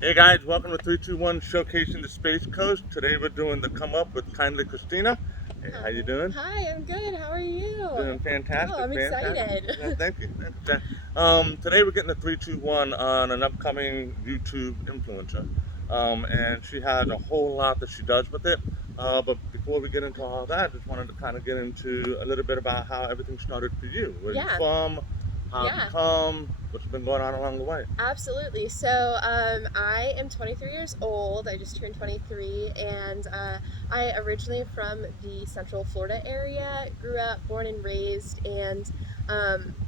Hey guys, welcome to 321 Showcasing the Space Coast. Today we're doing the Come Up with Kindly Christina. Hey, how you doing? Hi, I'm good. How are you? Doing Oh, fantastic, I'm fantastic. excited. Yeah, thank you. Thank you. Today we're getting a 321 on an upcoming YouTube influencer. And she has a whole lot that she does with it. But before we get into all that, just wanted to kind of get into a little bit about how everything started for you. Where you Yeah, from? How have you yeah, come? What's been going on along the way? absolutely. I am 23 years old. I just turned 23, and I originally from the Central Florida area. Grew up, born and raised, and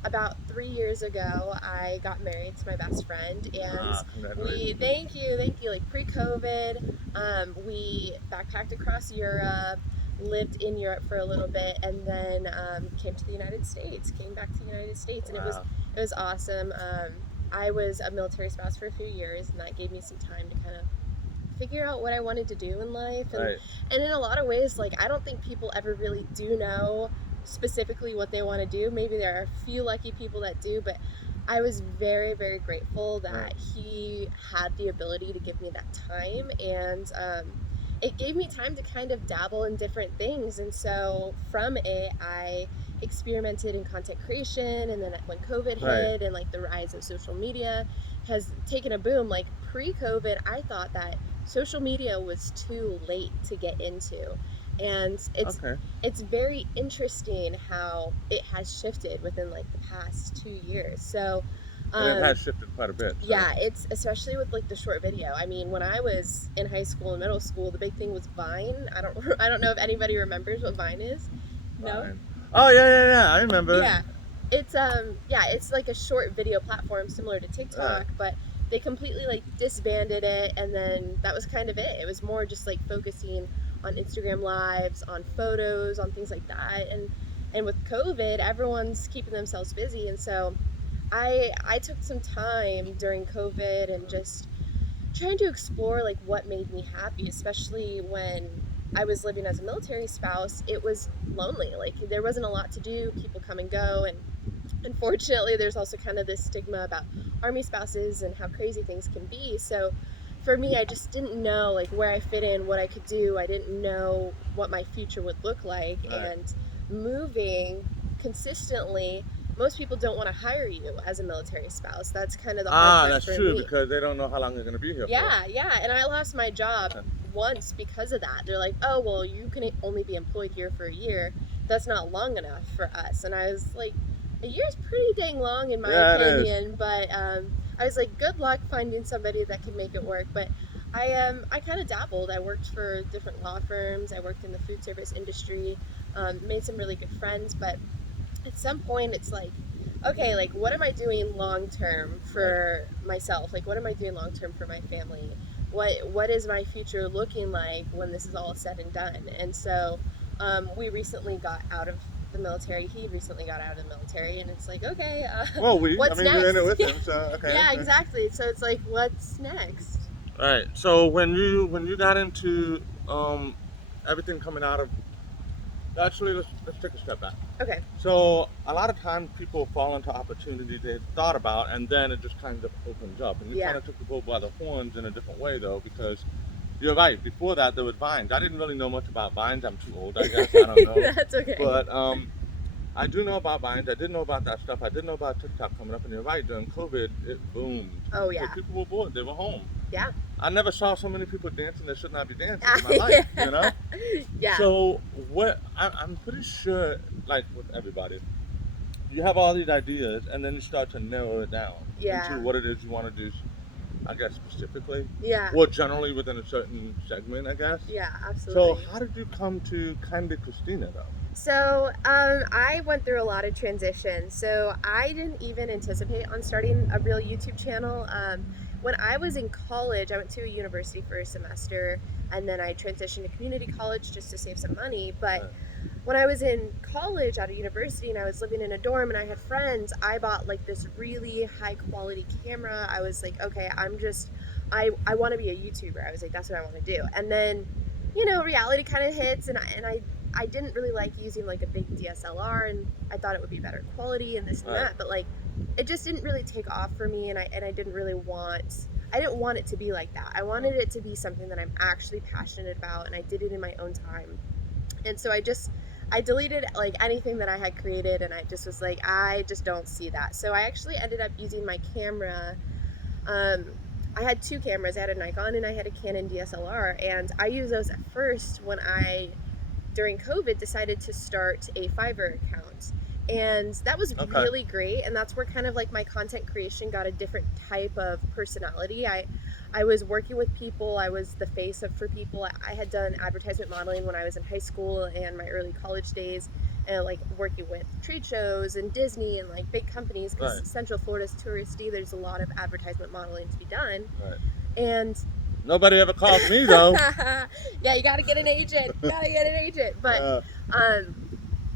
about 3 years ago, I got married to my best friend, and Ah, congratulations. thank you. Like pre-COVID, we backpacked across Europe. Lived in Europe for a little bit, and then came to the United States. Came back to the United States, and Wow. it was awesome. I was a military spouse for a few years, and that gave me some time to kind of figure out what I wanted to do in life. Right. And in a lot of ways, like I don't think people ever really do know specifically what they want to do. Maybe there are a few lucky people that do, but I was very, very grateful Right. that he had the ability to give me that time, and it gave me time to kind of dabble in different things. And so from it, I experimented in content creation, and then when COVID Right. hit and like the rise of social media has taken a boom, like pre-COVID, I thought that social media was too late to get into. And Okay. it's very interesting how it has shifted within like the past 2 years. And it Um, has shifted quite a bit. So, yeah, it's especially with like the short video. I mean, when I was in high school and middle school, the big thing was Vine. I don't know if anybody remembers what Vine is. No? fine. Oh yeah, yeah, yeah. I remember. Yeah. It's like a short video platform similar to Right. TikTok, but they completely like disbanded it, and then that was kind of it. It was more just like focusing on Instagram lives, on photos, on things like that. And with COVID, everyone's keeping themselves busy, and so I took some time during COVID and just trying to explore like what made me happy, especially when I was living as a military spouse. It was lonely. Like there wasn't a lot to do, people come and go, and unfortunately there's also kind of this stigma about army spouses and how crazy things can be. So for me, I just didn't know like where I fit in, what I could do. I didn't know what my future would look like, Right. and moving consistently, most people don't want to hire you as a military spouse. That's kind of the hard Ah, part that's for true me. because they don't know how long they're gonna be here for. Yeah, yeah, and I lost my job Okay. once because of that. They're like, "Oh, well, you can only be employed here for a year. That's not long enough for us." And I was like, "A year's pretty dang long in my Yeah, it is. opinion." But I was like, "Good luck finding somebody that can make it work." But I kind of dabbled. I worked for different law firms. I worked in the food service industry. Made some really good friends, but at some point it's like, okay, like what am I doing long term Right. for myself? Like what am I doing long term for my family? What is my future looking like when this is all said and done? And so we recently got out of the military. He recently got out of the military, and it's like, okay, Well, I what's mean, you're in it next? with him, so okay, Yeah, okay. exactly. So it's like, what's next? All right. So when you got into everything coming out of actually let's take a step back. Okay. So a lot of times people fall into opportunities they thought about, and then it just kind of opens up. And you kind Yeah. of took the bull by the horns in a different way, though, because you're right. Before that, there was Vines. I didn't really know much about Vines. I'm too old, I guess. I don't know. That's okay. But I do know about Vines. I did know about that stuff. I did know about TikTok coming up. And you're right. During COVID, it boomed Oh because yeah. people were bored. They were home. Yeah. I never saw so many people dancing that should not be dancing in my life. You know. Yeah. So I'm pretty sure, like with everybody, you have all these ideas, and then you start to narrow it down into Yeah. what it is you want to do. I guess specifically, Yeah. or generally within a certain segment. I guess. Yeah, So absolutely. how did you come to Kindly Christina though? I went through a lot of transitions. So I didn't even anticipate on starting a real YouTube channel. When I was in college, I went to a university for a semester, and then I transitioned to community college just to save some money. But Right. when I was in college at a university and I was living in a dorm and I had friends, I bought like this really high quality camera. I was like, okay, I want to be a YouTuber. I was like, that's what I want to do. And then, reality kind of hits, and I didn't really like using like a big DSLR, and I thought it would be better quality and this and Right. that, but like it just didn't really take off for me, and I didn't really want I didn't want it to be like that. I wanted it to be something that I'm actually passionate about, and I did it in my own time. And so I deleted like anything that I had created, and I just was like, I just don't see that. So I actually ended up using my camera. um, I had two cameras. I had a Nikon and I had a Canon DSLR, and I used those at first when I, during COVID, decided to start a Fiverr account. And that was Okay. really great. And that's where kind of like my content creation got a different type of personality. I was working with people. I was the face of for people. I had done advertisement modeling when I was in high school and my early college days, and like working with trade shows and Disney and like big companies, because Right. Central Florida's touristy. There's a lot of advertisement modeling to be done. Right. And Nobody ever called me though. yeah, you got to get an agent. Gotta get an agent. Um,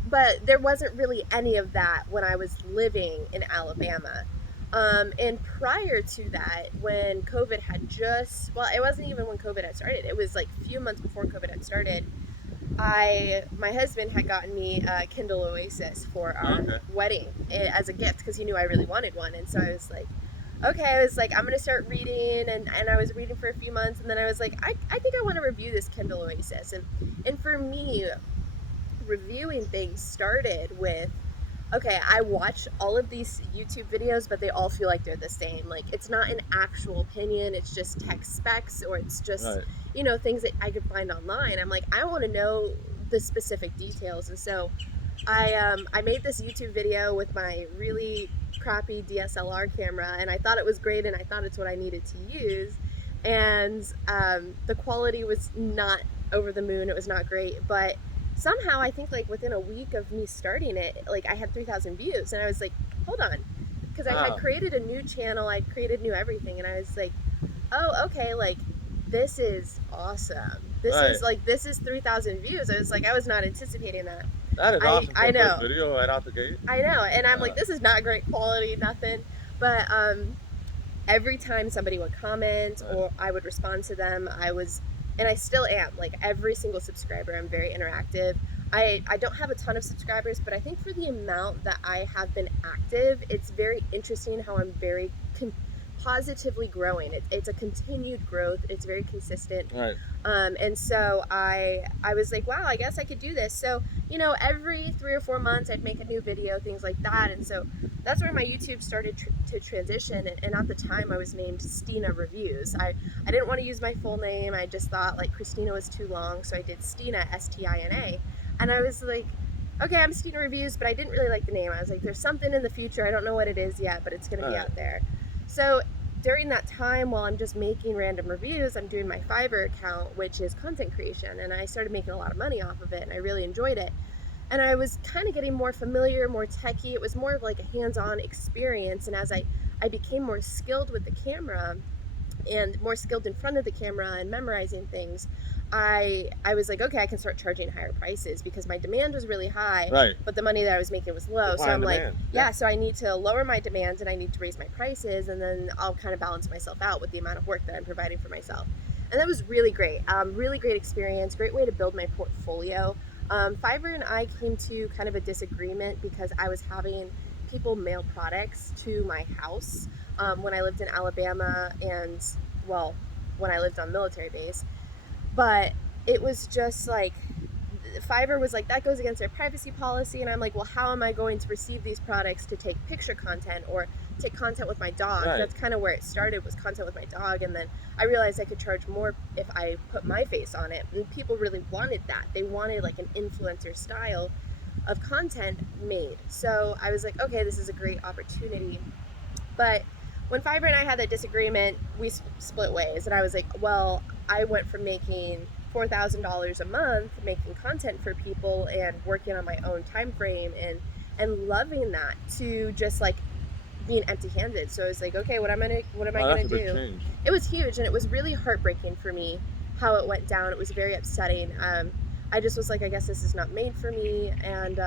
but there wasn't really any of that when I was living in Alabama. And prior to that, when COVID had just, well, it wasn't even when COVID had started. It was like a few months before COVID had started. My husband had gotten me a Kindle Oasis for our Okay. wedding as a gift, because he knew I really wanted one. And so I was like, okay, I was like, I'm going to start reading. And I was reading for a few months. And then I was like, I think I want to review this Kindle Oasis. And for me, reviewing things started with, okay, I watch all of these YouTube videos, but they all feel like they're the same. Like, it's not an actual opinion, it's just tech specs, or it's just, Right. things that I could find online. I'm like, I want to know the specific details. And so I made this YouTube video with my really crappy DSLR camera, and I thought it was great, and I thought it's what I needed to use. And the quality was not over the moon, it was not great, but somehow I think like within a week of me starting it, like I had 3,000 views, and I was like, hold on, because I had Wow. created a new channel, I'd created new everything, and I was like, oh, okay, like this is awesome. This is 3,000 views. I was like, I was not anticipating that. That is awesome for I a know. first video right out the gate. I know, and I'm like, this is not great quality, nothing. But every time somebody would comment or I would respond to them, and I still am, like every single subscriber, I'm very interactive. I don't have a ton of subscribers, but I think for the amount that I have been active, it's very interesting how I'm very positively growing. It's a continued growth. It's very consistent. Right. And so I was like, wow, I guess I could do this. So, every 3 or 4 months I'd make a new video, things like that. And so that's where my YouTube started to transition. And at the time I was named Stina Reviews. I didn't want to use my full name. I just thought like Christina was too long. So I did Stina, Stina. And I was like, okay, I'm Stina Reviews, but I didn't really like the name. I was like, there's something in the future. I don't know what it is yet, but it's going to be out there. So during that time, while I'm just making random reviews, I'm doing my Fiverr account, which is content creation, and I started making a lot of money off of it, and I really enjoyed it. And I was kind of getting more familiar, more techie. It was more of like a hands-on experience, and as I became more skilled with the camera and more skilled in front of the camera and memorizing things, I was like, okay, I can start charging higher prices, because my demand was really high, Right. but the money that I was making was low. So I'm like, Yeah. so I need to lower my demands and I need to raise my prices, and then I'll kind of balance myself out with the amount of work that I'm providing for myself. And that was really great. Really great experience, great way to build my portfolio. Fiverr and I came to kind of a disagreement because I was having people mail products to my house when I lived in Alabama, and well, when I lived on military base. But it was just like, Fiverr was like, that goes against their privacy policy. And I'm like, well, how am I going to receive these products to take picture content or take content with my dog? Right. That's kind of where it started, was content with my dog. And then I realized I could charge more if I put my face on it. And people really wanted that. They wanted like an influencer style of content made. So I was like, okay, this is a great opportunity. But when Fiverr and I had that disagreement, we split ways. And I was like, well, I went from making $4,000 a month making content for people and working on my own time frame and loving that, to just like being empty-handed. So I was like, okay, what am I gonna do? Change. It was huge, and it was really heartbreaking for me how it went down. It was very upsetting. I just was like, I guess this is not made for me. And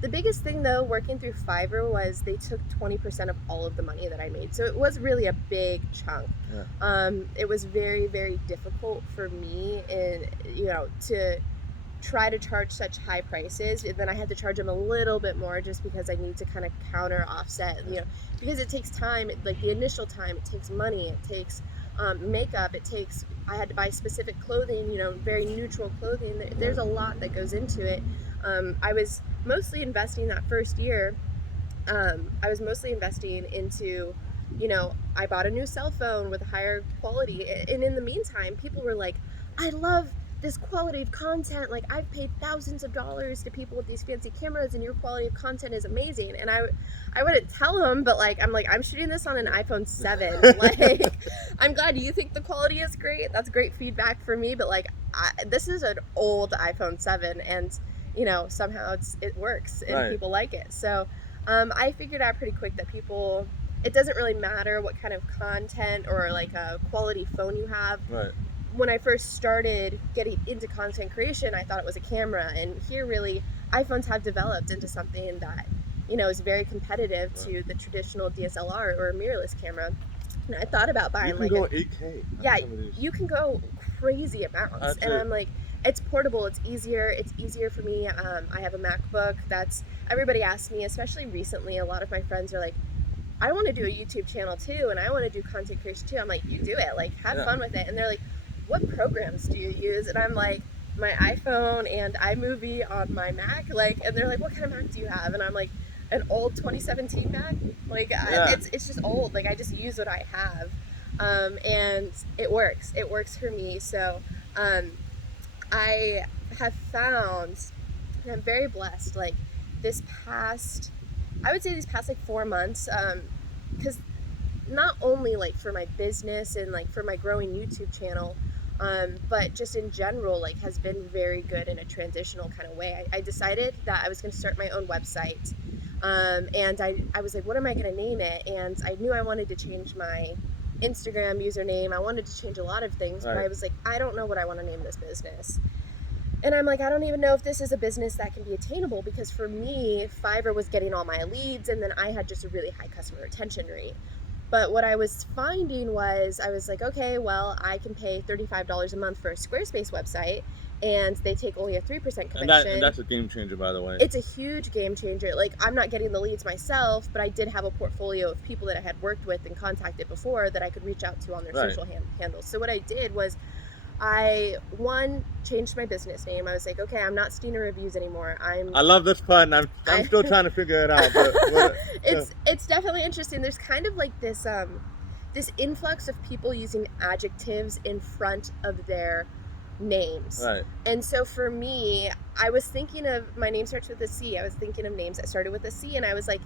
the biggest thing though, working through Fiverr, was they took 20% of all of the money that I made. So it was really a big chunk. Yeah. It was very, very difficult for me, to try to charge such high prices, and then I had to charge them a little bit more just because I need to kind of counter offset, because it takes time, like the initial time, it takes money, it takes makeup, I had to buy specific clothing, very neutral clothing. There's a lot that goes into it. I was mostly investing that first year. I was mostly investing into, I bought a new cell phone with a higher quality. And in the meantime, people were like, I love this quality of content. Like, I've paid thousands of dollars to people with these fancy cameras, and your quality of content is amazing. And I wouldn't tell them, but I'm shooting this on an iPhone 7. Like, I'm glad you think the quality is great. That's great feedback for me. But this is an old iPhone 7, and somehow it works and Right. people like it. So I figured out pretty quick that it doesn't really matter what kind of content or like a quality phone you have. Right. When I first started getting into content creation, I thought it was a camera, and here really iPhones have developed into something that is very competitive to the traditional DSLR or mirrorless camera. And I thought about buying you can go 8K. Yeah, you can go crazy amounts, and I'm like, it's portable, it's easier for me. I have a MacBook. Everybody asks me, especially recently, a lot of my friends are like, I want to do a YouTube channel too, and I want to do content creation too. I'm like, you do it, like, have fun with it. And they're like, what programs do you use? And I'm like, my iPhone and iMovie on my Mac. And they're like, what kind of Mac do you have? And I'm like, an old 2017 Mac. It's just old. I just use what I have, and it works for me. So I have found, and I'm very blessed, these past 4 months, because not only for my business and for my growing YouTube channel, but just in general, has been very good in a transitional kind of way. I decided that I was going to start my own website, and I was like, what am I going to name it? And I knew I wanted to change my Instagram username. I wanted to change a lot of things, but I was like, I don't know what I want to name this business. And I'm like, I don't even know if this is a business that can be attainable, because for me, Fiverr was getting all my leads, and then I had just a really high customer retention rate. But what I was finding was, I was like, okay, well, I can pay $35 a month for a Squarespace website, and they take only a 3% commission. And that's a game changer, by the way. It's a huge game changer. I'm not getting the leads myself, but I did have a portfolio of people that I had worked with and contacted before that I could reach out to on their social handles. So what I did was, I changed my business name. I was like, okay, I'm not Stina Reviews anymore. I love this part, and I'm still trying to figure it out. But it's definitely interesting. There's kind of this this influx of people using adjectives in front of their names. Right. And so for me, I was thinking of, my name starts with a C. I was thinking of names that started with a C, and I was like,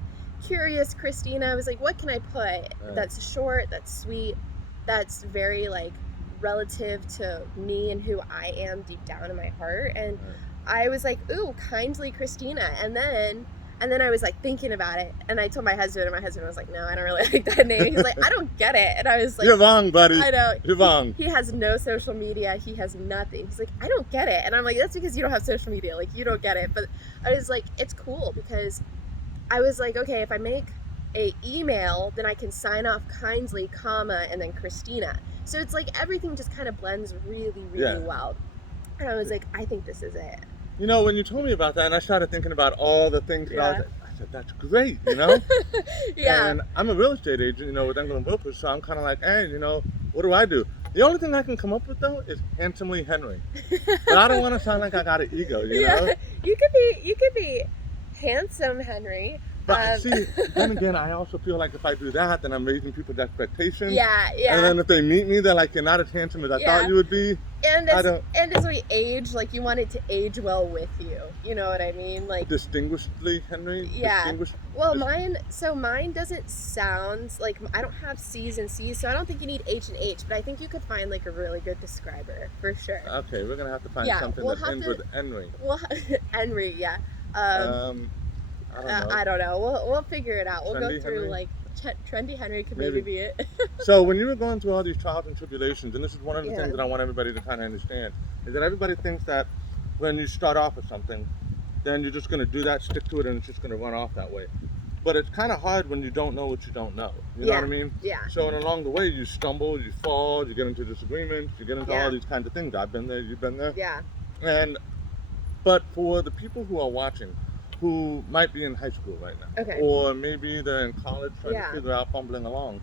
Curious Christina. I was like, what can I put that's short, that's sweet, that's very relative to me and who I am deep down in my heart. And I was like, ooh, Kindly Christina. And then I was thinking about it, and I told my husband, and my husband was like, no, I don't really like that name. He's like, I don't get it. And I was like, you're wrong, buddy. I know. You're wrong. He has no social media. He has nothing. He's like, I don't get it. And I'm like, that's because you don't have social media. You don't get it. But I was like, it's cool, because I was like, okay, if I make a email, then I can sign off Kindly, comma, and then Christina. So it's everything just kind of blends really, really well. And I was like, I think this is it. When you told me about that, and I started thinking about all the things, I said, that's great, Yeah. And I'm a real estate agent, with England Brokers, so I'm kind of like, hey, what do I do? The only thing I can come up with, though, is Handsomely Henry. But I don't want to sound like I got an ego, you know? You could be Handsome Henry. But see, then again, I also feel like if I do that, then I'm raising people's expectations. Yeah. And then if they meet me, they're like, you're not as handsome as I thought you would be. And as we age, you want it to age well with you. You know what I mean? Distinguishedly Henry? Yeah. Well, mine doesn't sound I don't have C's and C's, so I don't think you need H and H, but I think you could find a really good describer for sure. Okay, we're gonna have to find something that ends with Henry. Well, Henry, yeah. I don't know. We'll figure it out. We'll Trendy go through Henry? Trendy Henry could maybe be it. So when you were going through all these trials and tribulations, and this is one of the things that I want everybody to kind of understand, is that everybody thinks that when you start off with something, then you're just going to do that, stick to it, and it's just going to run off that way. But it's kind of hard when you don't know what you don't know. You know what I mean? Yeah. So along the way, you stumble, you fall, you get into disagreements, you get into all these kinds of things. I've been there, you've been there. Yeah. And But for the people who are watching, who might be in high school right now, Okay. or maybe they're in college trying to Yeah. figure out, fumbling along,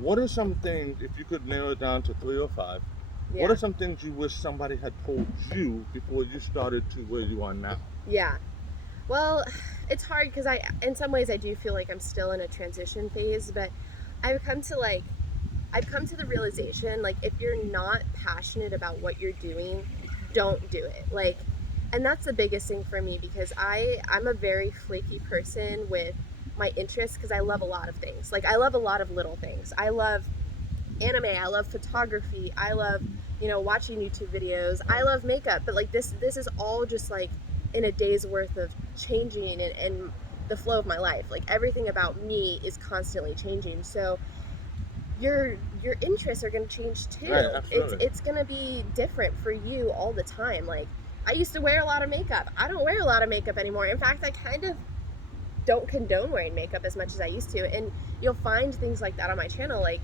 what are some things, if you could narrow it down to 3 or 5, what Yeah. are some things you wish somebody had told you before you started to where you are now? Yeah. Well, it's hard because in some ways, I do feel like I'm still in a transition phase, but I've come to the realization, like, if you're not passionate about what you're doing, don't do it. Like, and that's the biggest thing for me because I'm a very flaky person with my interests because I love a lot of things. Like, I love a lot of little things. I love anime, I love photography, I love, watching YouTube videos, I love makeup, but like this is all just like in a day's worth of changing and the flow of my life. Like, everything about me is constantly changing. So your interests are going to change too. Right, It's absolutely. it's going to be different for you all the time. Like, I used to wear a lot of makeup. I don't wear a lot of makeup anymore. In fact, I kind of don't condone wearing makeup as much as I used to. And you'll find things like that on my channel. Like,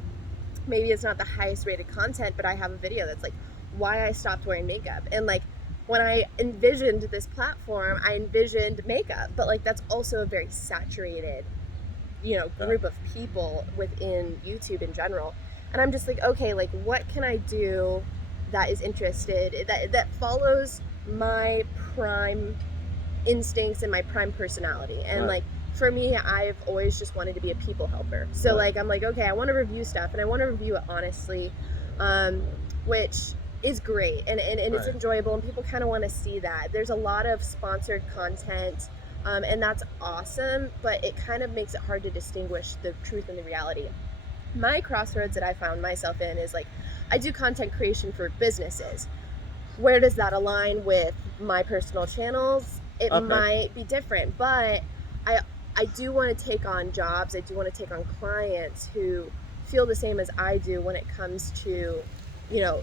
maybe it's not the highest rated content, but I have a video that's like why I stopped wearing makeup. And like, when I envisioned this platform, I envisioned makeup, but like that's also a very saturated, group of people within YouTube in general. And I'm just like, okay, like, what can I do that is interested, that follows my prime instincts and my prime personality. And Right. like, for me, I've always just wanted to be a people helper. So Right. like, I'm like, okay, I want to review stuff and I want to review it honestly, which is great, and it's Right. enjoyable, and people kind of want to see that. There's a lot of sponsored content, and that's awesome, but it kind of makes it hard to distinguish the truth and the reality. My crossroads that I found myself in is like, I do content creation for businesses. Where does that align with my personal channels? It Okay. might be different, but I I do want to take on jobs. I do want to take on clients who feel the same as I do when it comes to, you know,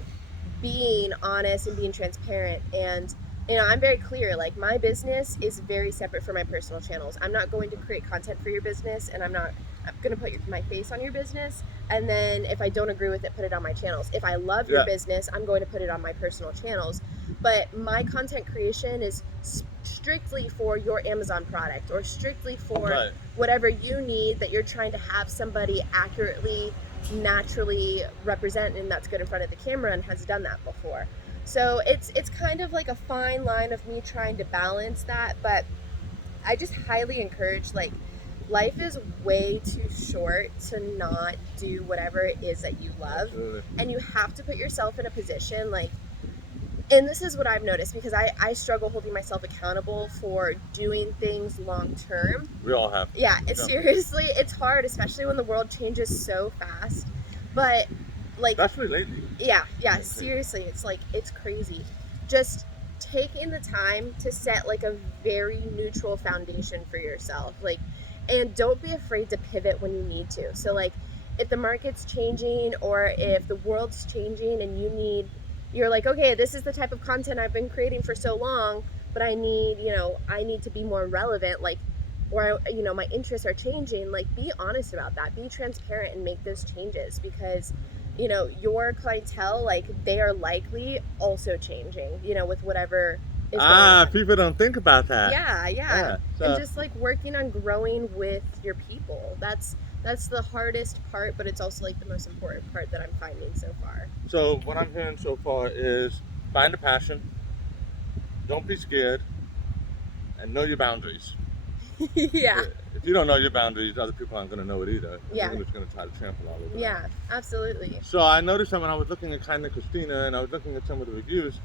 being honest and being transparent. And I'm very clear, like, my business is very separate from my personal channels. I'm not going to create content for your business, and I'm going to put my face on your business, and then if I don't agree with it, put it on my channels. If I love your business, I'm going to put it on my personal channels. But my content creation is strictly for your Amazon product, or strictly for whatever you need that you're trying to have somebody accurately, naturally represent, and that's good in front of the camera and has done that before. So it's kind of like a fine line of me trying to balance that. But I just highly encourage, like, life is way too short to not do whatever it is that you love. Absolutely. And you have to put yourself in a position, like, and this is what I've noticed, because I struggle holding myself accountable for doing things long term. We all have. Yeah, seriously, it's hard, especially when the world changes so fast. But like, especially lately. Yeah, seriously, it's like, it's crazy. Just taking the time to set like a very neutral foundation for yourself, like, and don't be afraid to pivot when you need to. So like, if the market's changing, or if the world's changing and you're like, okay, this is the type of content I've been creating for so long, but I need to be more relevant, like, or my interests are changing. Like, be honest about that, be transparent, and make those changes, because your clientele, like, they are likely also changing, with whatever is going on. People don't think about that. Yeah. And just like working on growing with your people, that's the hardest part, but it's also like the most important part that I'm finding so far. So what I'm hearing so far is find a passion, don't be scared, and know your boundaries. Yeah. If you don't know your boundaries, other people aren't going to know it either. Yeah. They're just going to try to trample all over it. Yeah, absolutely. So I noticed that when I was looking at Kindly Christina and I was looking at some of the reviews,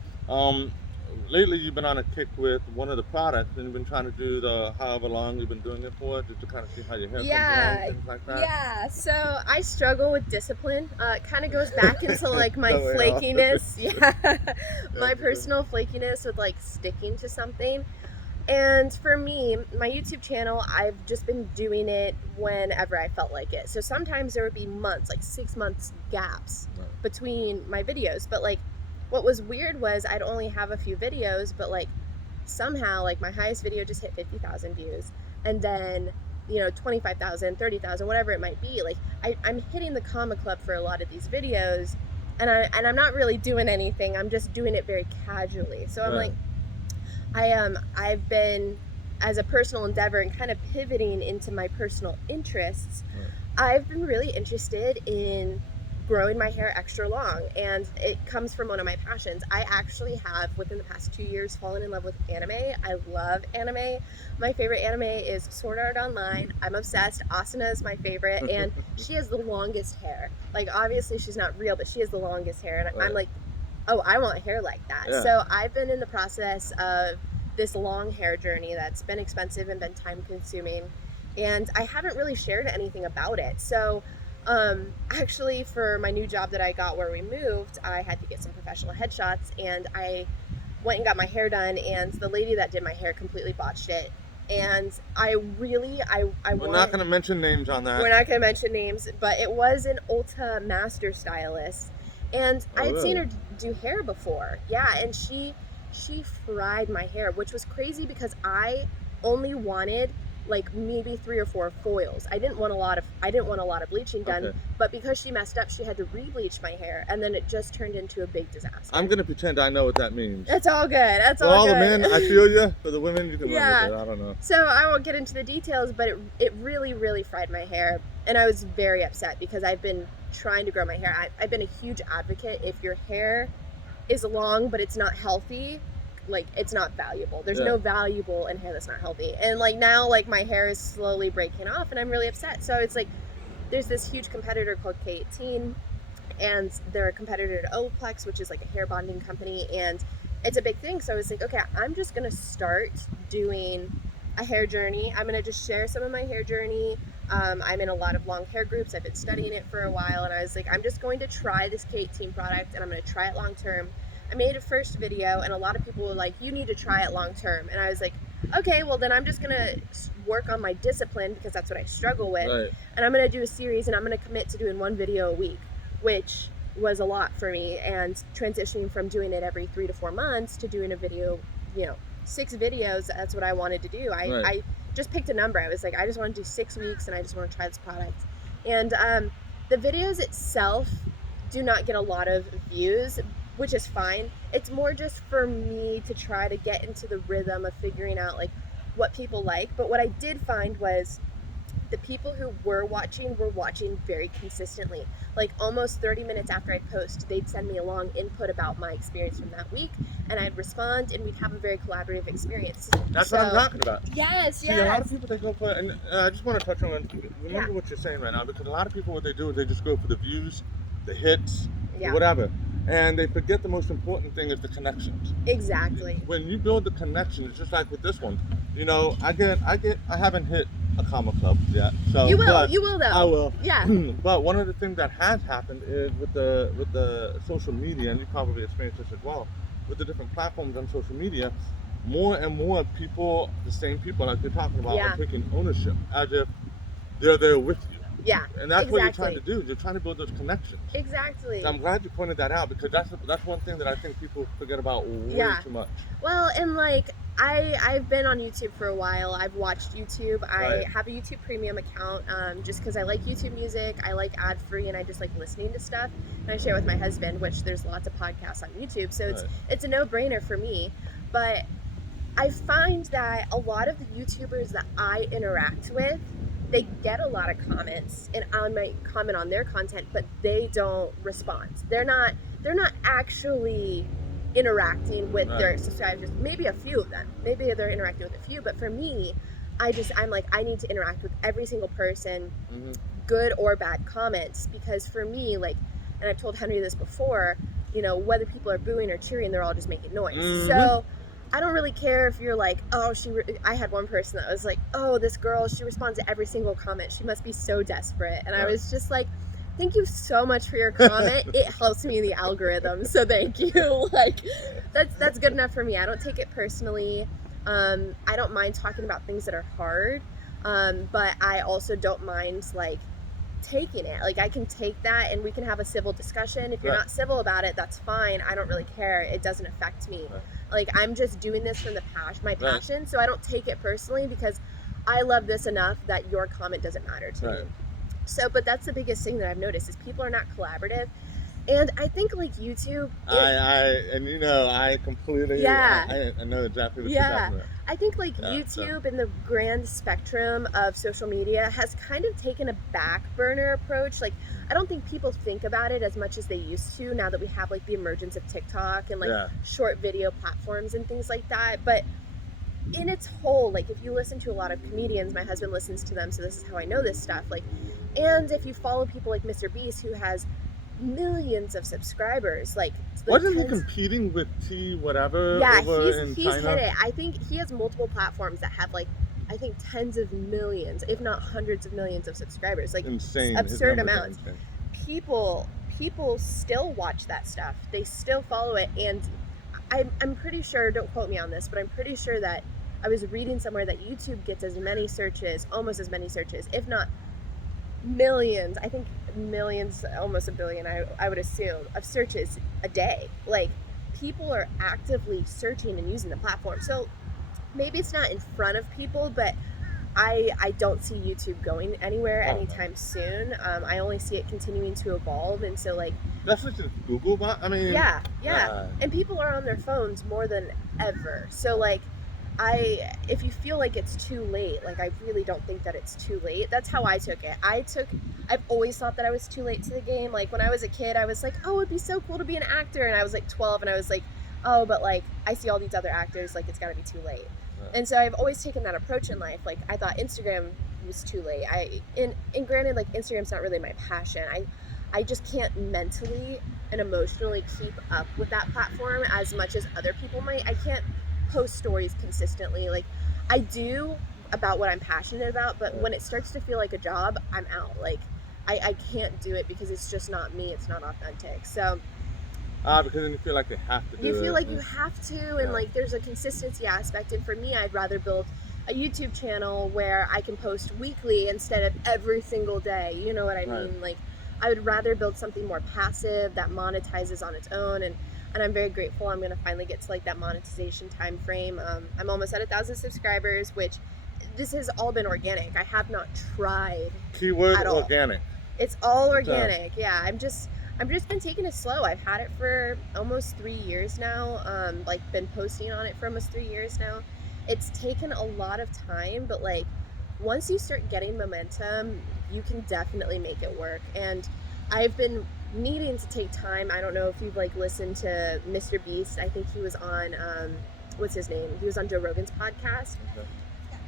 lately you've been on a kick with one of the products, and you've been trying to do the however long you've been doing it for, just to kind of see how your hair comes along, things like that. Yeah, so I struggle with discipline. It kind of goes back into like my flakiness. My personal flakiness with like sticking to something. And for me, my YouTube channel, I've just been doing it whenever I felt like it. So sometimes there would be months, like 6 months gaps between my videos. But like, what was weird was I'd only have a few videos, but like, somehow, like, my highest video just hit 50,000 views. And then, 25,000, 30,000, whatever it might be. Like, I'm hitting the comma club for a lot of these videos, and I'm not really doing anything. I'm just doing it very casually. So I'm like, I've been, as a personal endeavor and kind of pivoting into my personal interests, Right. I've been really interested in growing my hair extra long, and it comes from one of my passions. I actually have, within the past 2 years, fallen in love with anime. I love anime. My favorite anime is Sword Art Online. I'm obsessed. Asuna is my favorite, and she has the longest hair. Like, obviously she's not real, but she has the longest hair, and Right. I'm like, oh, I want hair like that. Yeah. So I've been in the process of this long hair journey that's been expensive and been time consuming, and I haven't really shared anything about it. So actually, for my new job that I got where we moved, I had to get some professional headshots, and I went and got my hair done, and the lady that did my hair completely botched it. And I We're not going to mention names on that. we're not going to mention names, but it was an Ulta master stylist, and I had seen her do hair before. Yeah, and she fried my hair, which was crazy because I only wanted like maybe 3 or 4 foils. I didn't want a lot of bleaching done, Okay. but because she messed up, she had to re-bleach my hair, and then it just turned into a big disaster. I'm going to pretend I know what that means. It's all good. That's For all good. all the men, I feel you. For the women, you can Yeah. run with it. I don't know. So I won't get into the details, but it really, really fried my hair. And I was very upset because I've been trying to grow my hair. I've been a huge advocate. If your hair is long but it's not healthy, like, it's not valuable. There's no valuable in hair that's not healthy. And like now, like, my hair is slowly breaking off and I'm really upset. So it's like, there's this huge competitor called K18, and they're a competitor to Olaplex, which is like a hair bonding company, and it's a big thing. So I was like, okay, I'm just gonna start doing a hair journey. I'm gonna just share some of my hair journey. I'm in a lot of long hair groups. I've been studying it for a while, and I was like, I'm just going to try this K18 product, and I'm gonna try it long term. I made a first video, and a lot of people were like, you need to try it long term. And I was like, okay, well then I'm just gonna work on my discipline, because that's what I struggle with. Right. And I'm gonna do a series, and I'm gonna commit to doing 1 video a week, which was a lot for me. And transitioning from doing it every 3 to 4 months to doing a video, 6 videos, that's what I wanted to do. I just picked a number. I was like, I just want to do 6 weeks, and I just want to try this product. And the videos itself do not get a lot of views, which is fine. It's more just for me to try to get into the rhythm of figuring out like what people like. But what I did find was the people who were watching very consistently. Like almost 30 minutes after I'd post, they'd send me a long input about my experience from that week, and I'd respond, and we'd have a very collaborative experience. That's what I'm talking about. Yes, See, a lot of people, they go for, and I just want to touch on, remember what you're saying right now, because a lot of people, what they do is they just go for the views, the hits, whatever, and they forget the most important thing is the connections. Exactly. When you build the connections, just like with this one, I haven't hit a comma club yet. So you will though. I will. Yeah. But one of the things that has happened is with the social media, and you probably experienced this as well, with the different platforms on social media, more and more people, the same people like you're talking about, are taking ownership as if they're there with you. Yeah. And that's what you're trying to do. You're trying to build those connections. Exactly. So I'm glad you pointed that out, because that's one thing that I think people forget about way too much. Well, and like I've been on YouTube for a while. I've watched YouTube. I have a YouTube premium account just because I like YouTube music. I like ad-free, and I just like listening to stuff. And I share with my husband, which there's lots of podcasts on YouTube. So it's a no-brainer for me. But I find that a lot of the YouTubers that I interact with, they get a lot of comments, and I might comment on their content, but they don't respond. They're not actually interacting with their subscribers. Maybe a few of them. Maybe they're interacting with a few, but for me, I'm like, I need to interact with every single person, good or bad comments, because for me, like, and I've told Henry this before, whether people are booing or cheering, they're all just making noise. So I don't really care if you're like, oh, I had one person that was like, oh, this girl, she responds to every single comment. She must be so desperate. And I was just like, thank you so much for your comment. It helps me in the algorithm, so thank you. Like, that's good enough for me. I don't take it personally. I don't mind talking about things that are hard, but I also don't mind like taking it. Like, I can take that and we can have a civil discussion. If you're not civil about it, that's fine. I don't really care. It doesn't affect me. Like, I'm just doing this from my passion, so I don't take it personally, because I love this enough that your comment doesn't matter to me. So, but that's the biggest thing that I've noticed is people are not collaborative. And I think like YouTube, I completely, yeah, I know exactly what you're yeah. talking about. I think like Yeah, so. YouTube in the grand spectrum of social media has kind of taken a back burner approach. Like, I don't think people think about it as much as they used to now that we have like the emergence of TikTok and like Yeah. short video platforms and things like that. But in its whole, like if you listen to a lot of comedians, my husband listens to them, so this is how I know this stuff. Like, and if you follow people like Mr. Beast, who has millions of subscribers, like Wasn't he tens. competing with T whatever Yeah, over in he's hit China? it. I think he has multiple platforms that have like I think tens of millions, if not hundreds of millions of subscribers. Like Insane. His absurd numbers are amounts. insane. People still watch that stuff. They still follow it, and I'm pretty sure. Don't quote me on this, but I'm pretty sure that I was reading somewhere that YouTube gets as many searches, almost as many searches, if not millions. I think millions, almost a billion. I would assume of searches a day. Like people are actively searching and using the platform. So maybe it's not in front of people, but I don't see YouTube going anywhere Oh, anytime soon. I only see it continuing to evolve, and so like that's just Google, but I mean, yeah, and people are on their phones more than ever. So like if you feel like it's too late, like I really don't think that it's too late. That's how I took it. I've always thought that I was too late to the game. Like when I was a kid, I was like, oh, it'd be so cool to be an actor, and I was like 12, and I was like, oh, but like I see all these other actors, like it's got to be too late. And so I've always taken that approach in life. Like I thought Instagram was too late. And granted, like Instagram's not really my passion. I just can't mentally and emotionally keep up with that platform as much as other people might. I can't post stories consistently. Like I do about what I'm passionate about, but when it starts to feel like a job, I'm out. Like I can't do it because it's just not me. It's not authentic. So because then you feel like you have to do it. you feel like you have to, and like there's a consistency aspect. And for me, I'd rather build a YouTube channel where I can post weekly instead of every single day. You know what I mean? Like I would rather build something more passive that monetizes on its own, and I'm very grateful I'm going to finally get to like that monetization time frame. I'm almost at 1,000 subscribers, which this has all been organic. I have not tried Keyword at all. organic. It's all organic. Yeah, I've just been taking it slow. I've had it for almost 3 years now. Like been posting on it for almost 3 years now. It's taken a lot of time, but like once you start getting momentum, you can definitely make it work. And I've been needing to take time. I don't know if you've like listened to Mr. Beast. I think he was on what's his name? He was on Joe Rogan's podcast. Okay.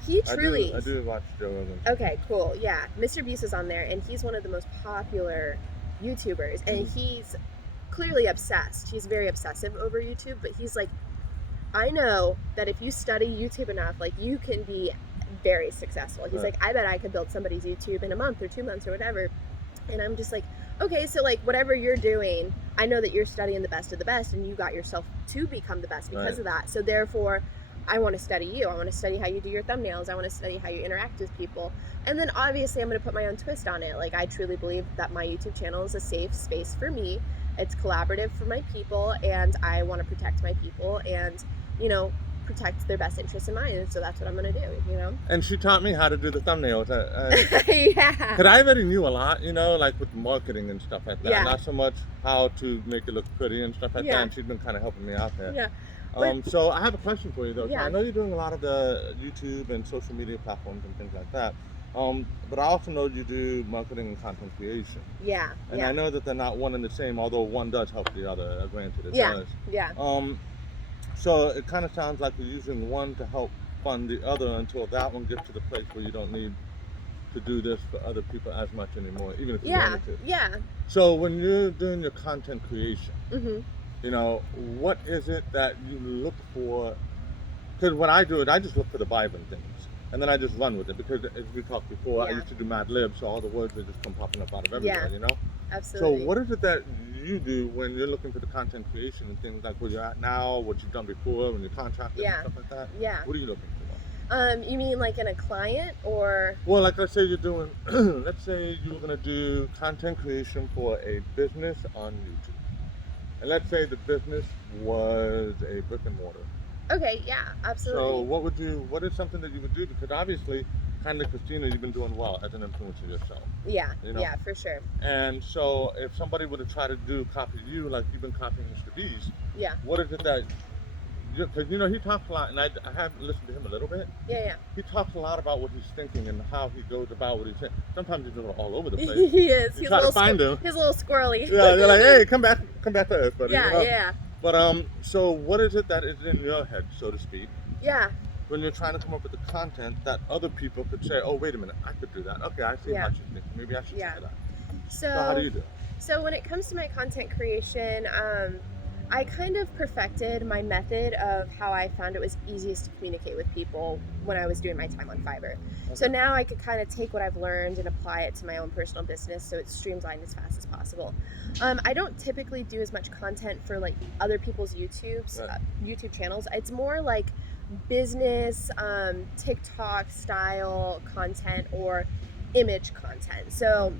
He truly I do watch Joe Rogan. Okay, cool. Yeah. Mr. Beast is on there, and he's one of the most popular YouTubers, and he's clearly obsessed. He's very obsessive over YouTube, but he's like, I know that if you study YouTube enough, like you can be very successful. He's like, I bet I could build somebody's YouTube in a month or 2 months or whatever. And I'm just like, okay, so like whatever you're doing, I know that you're studying the best of the best, and you got yourself to become the best because of that. So therefore, I want to study you. I want to study how you do your thumbnails. I want to study how you interact with people. And then obviously I'm going to put my own twist on it. Like I truly believe that my YouTube channel is a safe space for me. It's collaborative for my people, and I want to protect my people and, you know, protect their best interests in mind. And so that's what I'm going to do, you know? And she taught me how to do the thumbnails. Yeah. Because I already knew a lot, you know, like with marketing and stuff like that. Yeah. Not so much how to make it look pretty and stuff like that. And she's been kind of helping me out there. Yeah. So I have a question for you though. Yeah. So I know you're doing a lot of the YouTube and social media platforms and things like that. But I also know you do marketing and content creation. Yeah. And I know that they're not one and the same, although one does help the other. Granted, it does. Yeah. So it kind of sounds like you're using one to help fund the other until that one gets to the place where you don't need to do this for other people as much anymore, even if you wanted to. Yeah. So when you're doing your content creation, you know, what is it that you look for? Because when I do it, I just look for the vibing things. And then I just run with it. Because as we talked before, I used to do Mad Libs, so all the words would just come popping up out of everywhere, you know? Absolutely. So what is it that you do when you're looking for the content creation and things like where you're at now, what you've done before, when you're contracted and stuff like that? Yeah. What are you looking for? You mean like in a client or? Well, like let's say you're doing, let's say you were going to do content creation for a business on YouTube. And let's say the business was a brick and mortar. Okay, yeah, absolutely. So what is something that you would do? Because obviously Kindly Christina, you've been doing well as an influencer yourself. Yeah, You know? yeah, for sure. And so if somebody were to try to copy you like you've been copying Mr. Beast, Yeah, what is it that, because he talks a lot, and I have listened to him a little bit. yeah, He talks a lot about what he's thinking and how he goes about what he's saying. Sometimes he's a little all over the yeah. place. He is. You try to find him. He's a little squirrely. Yeah, they're like, hey, come back to earth, buddy. Yeah, yeah, But so what is it that is in your head, so to speak, yeah, when you're trying to come up with the content that other people could say, oh, wait a minute, I could do that. Okay, I see yeah, how she's thinking. Maybe I should yeah. try that. So, So how do you do it? So when it comes to my content creation, I kind of perfected my method of how I found it was easiest to communicate with people when I was doing my time on Fiverr. Okay. So now I could kind of take what I've learned and apply it to my own personal business so it's streamlined as fast as possible. I don't typically do as much content for like other people's YouTube channels. It's more like business, TikTok style content or image content. So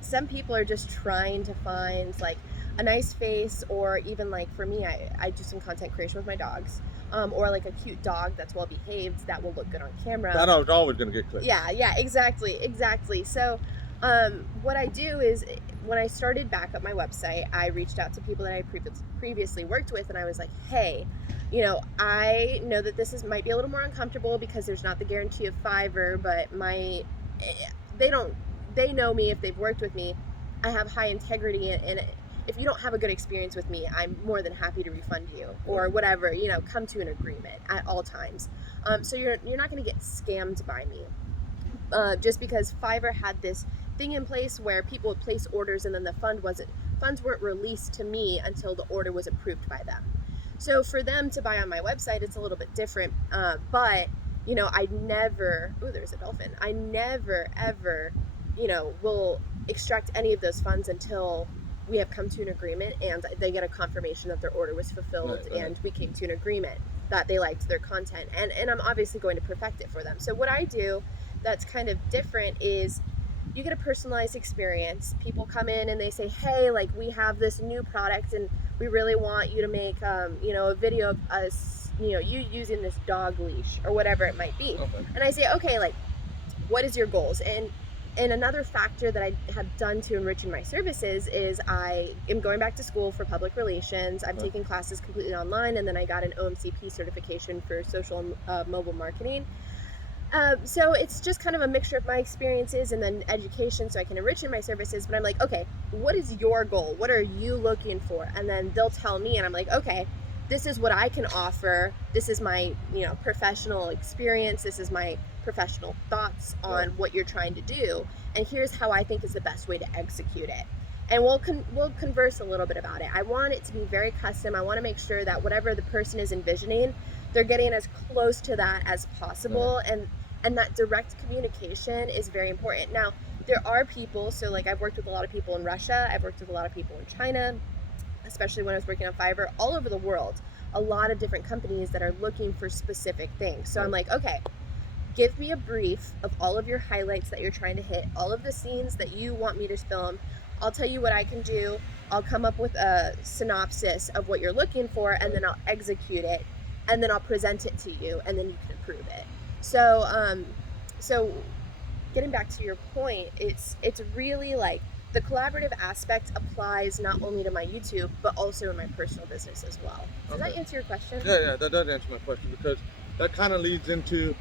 some people are just trying to find like a nice face, or even like for me, I do some content creation with my dogs, or like a cute dog that's well behaved that will look good on camera. That was always going to get clicked. Yeah, exactly. So what I do is when I started back up my website, I reached out to people that I previously worked with, and I was like, hey, I know that might be a little more uncomfortable because there's not the guarantee of Fiverr, but they know me. If they've worked with me, I have high integrity, and if you don't have a good experience with me, I'm more than happy to refund you or whatever, come to an agreement at all times. So you're not going to get scammed by me. Just because Fiverr had this thing in place where people would place orders and then the funds weren't released to me until the order was approved by them. So for them to buy on my website, it's a little bit different. But I never, there's a dolphin. I never ever, will extract any of those funds until we have come to an agreement and they get a confirmation that their order was fulfilled, right. And we came to an agreement that they liked their content, and I'm obviously going to perfect it for them. So what I do that's kind of different is you get a personalized experience. People come in and they say, hey, like we have this new product and we really want you to make a video of us, you using this dog leash or whatever it might be. Okay. And I say, okay, like what is your goals? And another factor that I have done to enrich in my services is I am going back to school for public relations. I'm taking classes completely online, and then I got an OMCP certification for social mobile marketing. So it's just kind of a mixture of my experiences and then education so I can enrich in my services. But I'm like, okay, what is your goal? What are you looking for? And then they'll tell me, and I'm like, okay, this is what I can offer. This is my, professional experience. This is my professional thoughts on what you're trying to do. And here's how I think is the best way to execute it. And we'll converse a little bit about it. I want it to be very custom. I want to make sure that whatever the person is envisioning, they're getting as close to that as possible. Right. And that direct communication is very important. Now, there are people, so like I've worked with a lot of people in Russia. I've worked with a lot of people in China, especially when I was working on Fiverr, all over the world, a lot of different companies that are looking for specific things. So I'm like, okay, give me a brief of all of your highlights that you're trying to hit, all of the scenes that you want me to film. I'll tell you what I can do. I'll come up with a synopsis of what you're looking for, and then I'll execute it, and then I'll present it to you, and then you can approve it. So, so getting back to your point, it's really like the collaborative aspect applies not only to my YouTube, but also in my personal business as well. Does that answer your question? Yeah, that does answer my question, because that kind of leads into,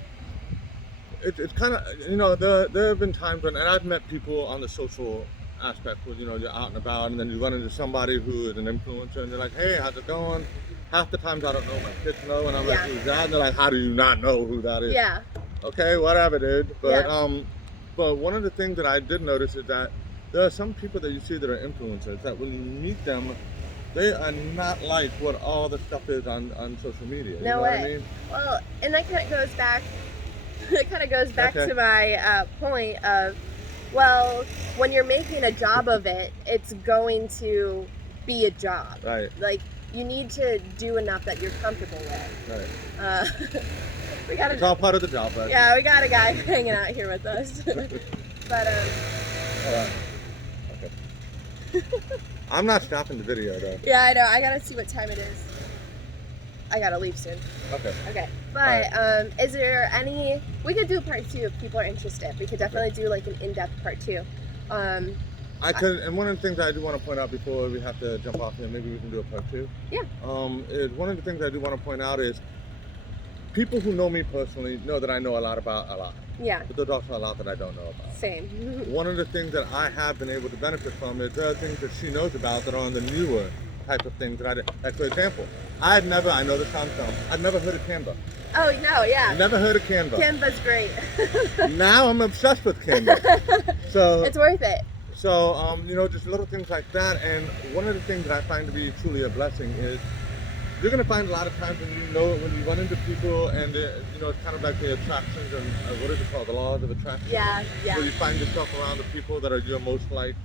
it's kind of, there have been times when, and I've met people on the social aspect where, you're out and about, and then you run into somebody who is an influencer, and they're like, hey, how's it going? Half the times I don't know, my kids know, and I'm like, who's that? And they're like, how do you not know who that is? Yeah. Okay, whatever, dude. But but one of the things that I did notice is that there are some people that you see that are influencers that when you meet them, they are not like what all the stuff is on social media. No way. What I mean? Well, and that kind of goes back. It kind of goes back to my point of, well, when you're making a job of it, it's going to be a job. Right. Like, you need to do enough that you're comfortable with. Right. It's all part of the job, right? Yeah, we got a guy hanging out here with us. But okay. I'm not stopping the video though. Yeah, I know. I gotta see what time it is. I gotta leave soon. Okay. Okay. But is there any? We could do a part 2 if people are interested. We could definitely do like an in-depth part 2. I could, and one of the things I do want to point out before we have to jump off here, maybe we can do a part 2. Yeah. Is one of the things I do want to point out is people who know me personally know that I know a lot about a lot. Yeah. But there's also a lot that I don't know about. Same. One of the things that I have been able to benefit from is there are things that she knows about that are on the newer type of things that I did. Like, for example, I know this sounds dumb, I'd never heard of Canva. Oh, no, yeah. Never heard of Canva. Canva's great. Now I'm obsessed with Canva. So it's worth it. So, just little things like that. And one of the things that I find to be truly a blessing is you're going to find a lot of times when you run into people and, it's kind of like the attractions and what is it called? The laws of attraction. Yeah. So you find yourself around the people that are your most like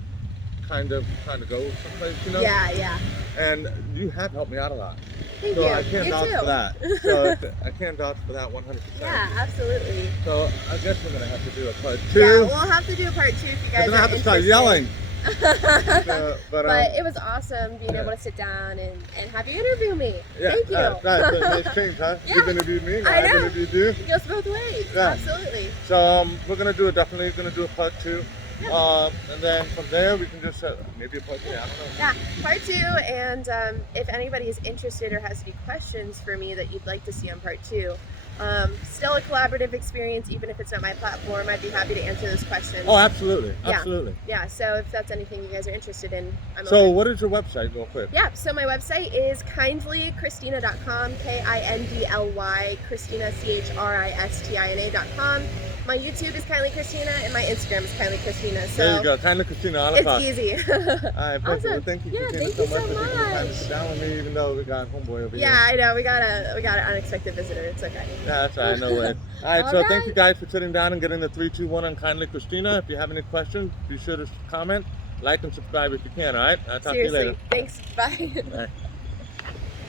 kind of trying to go someplace, Yeah. And you have helped me out a lot. Thank so you. I can't You vouch too. for that. So I can't vouch for that 100%. Yeah, absolutely. So I guess we're going to have to do a part 2. Yeah, we'll have to do a part 2 if you guys Then are I have to interested. start yelling. But it was awesome being able to sit down and have you interview me. Yeah, Thank you. That's a nice change, huh? Yeah. You've interviewed me, I know. I've interviewed you. It goes both ways. Yeah. Absolutely. So we're definitely gonna do a part 2. Yeah. And then from there we can just maybe a part 3. I don't know. Yeah, part 2. And if anybody is interested or has any questions for me that you'd like to see on part 2, still a collaborative experience, even if it's not my platform. I'd be happy to answer those questions. Oh, absolutely. Yeah. Absolutely. Yeah, so if that's anything you guys are interested in, I'm So open. what is your website, real quick? Yeah, so my website is kindlychristina.com, Kindly, Christina, CHRISTINA.com. My YouTube is Kindly Christina, and my Instagram is Kindly Christina. So There you go, Kindly Christina, all it's across. easy. All right, perfect. Awesome. Well, thank you, Yeah, Christina, thank you so so much for taking the time to much. sit down with me, even though we got homeboy over here. Yeah, I know. We got an unexpected visitor. It's okay. Yeah, that's all right, no way. All right, so All thank right. you guys for sitting down and getting the 3, 2, 1 on Kindly Christina. If you have any questions, be sure to comment, like, and subscribe if you can, all right? I'll talk to you Seriously. later. Thanks. Bye. All right.